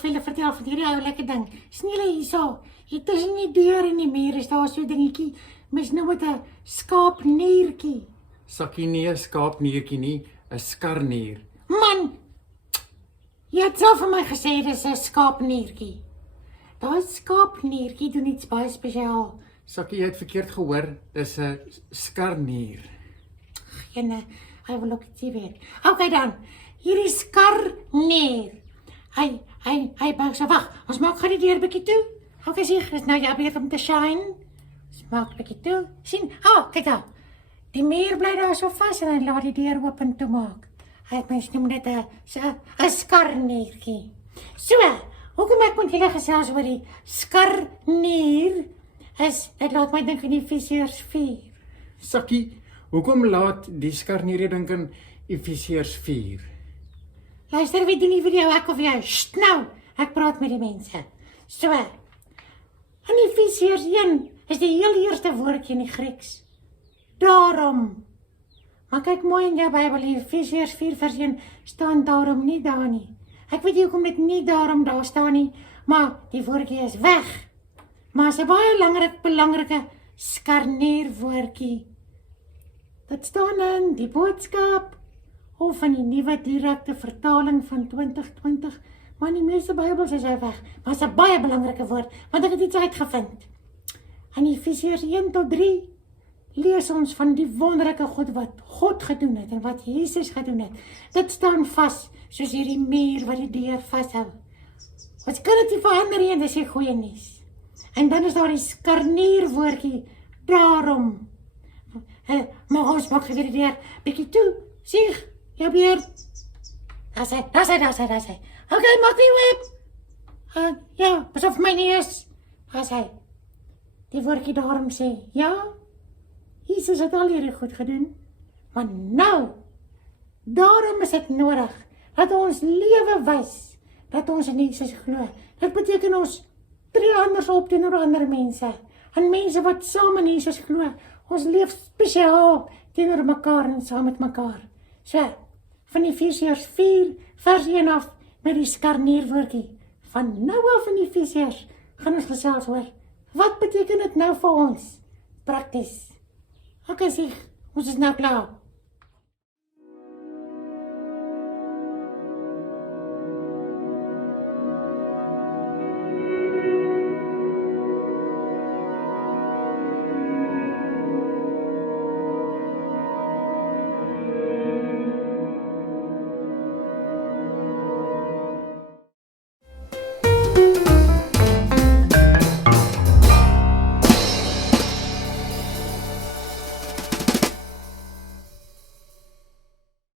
vir julle vertel van hierdie oulike ding. Sien julle hierso, hier tussen die deur en die muur is daar so 'n dingetjie, mens noem dit 'n skaapniertjie. Sakkie, nie 'n skaapniertjie nie, 'n skarnier. Man, jy het self vir my gesê dis 'n skaapniertjie. Daai skaapniertjie doen iets baie spesiaal. Sakkie, jy het verkeerd gehoor, dis 'n skarnier. En hy wil ook iets weet. Okay dan, hierdie skarnier. Hy buig so, wag, ons maak gou die deur 'n bietjie toe. Okay, sien, dis nou jou beurt om te shine. Ons maak 'n bietjie toe. Sien, kyk daar. Die muur bly daar so vas en hy laat die deur oop en toe maak. Hy mens noem dit 'n skarniertjie. So, hoekom ek met julle gesels oor die skarnier is, dit laat my dink aan Efesiërs 4. Sakkie, hoekom laat die skarnier dink aan Efesiërs 4? Luister, wie doen die video, ek of jy? Sst, nou, ek praat met die mense. So, in Efesiërs 1 is die heel eerste woordjie in die Grieks. Daarom. Maar kyk mooi in jou Bybel, in Efesiërs 4 vers 1 staan daarom nie daar nie. Ek weet nie hoekom dit nie daarom daar staan nie, maar die woordjie is weg. Maar is 'n baie belangrike skarnierwoordjie. Dit staan in die boodskap of in die nuwe direkte vertaling van 2020, maar in die meeste Bybels is hy weg. Maar is 'n baie belangrike woord, want ek het iets uitgevind. In Efesiërs 1 tot 3 lees ons van die wonderlike goed wat God gedoen het en wat Jesus gedoen het. Dit staan vas, soos hierdie muur wat die deur vashou. Ons kan dit nie verander nie, en dis die goeie nuus. En dan is daar die skarnierwoordjie, daarom. Maar ons maak weer die deur bietjie toe. Sien, jou beurt. Daar is hy. Okay, maak die oop. Ja, pas op my neus. Daar is hy. Die woordjie daarom sê, ja, Jesus het al hierdie goed gedoen, maar nou, daarom is dit nodig, dat ons lewe wys, dat ons in Jesus glo. Dit beteken ons tree anders op teenoor ander mense, en mense wat saam in Jesus glo. Ons leef spesiaal teenoor mekaar en saam met mekaar. So, van Efesiërs 4 vers 1 af met die skarnierwoordjie. Van nou af in Efesiërs gaan ons gesels oor, wat beteken dit nou vir ons? Prakties. Okay, sê, ons is nou klaar.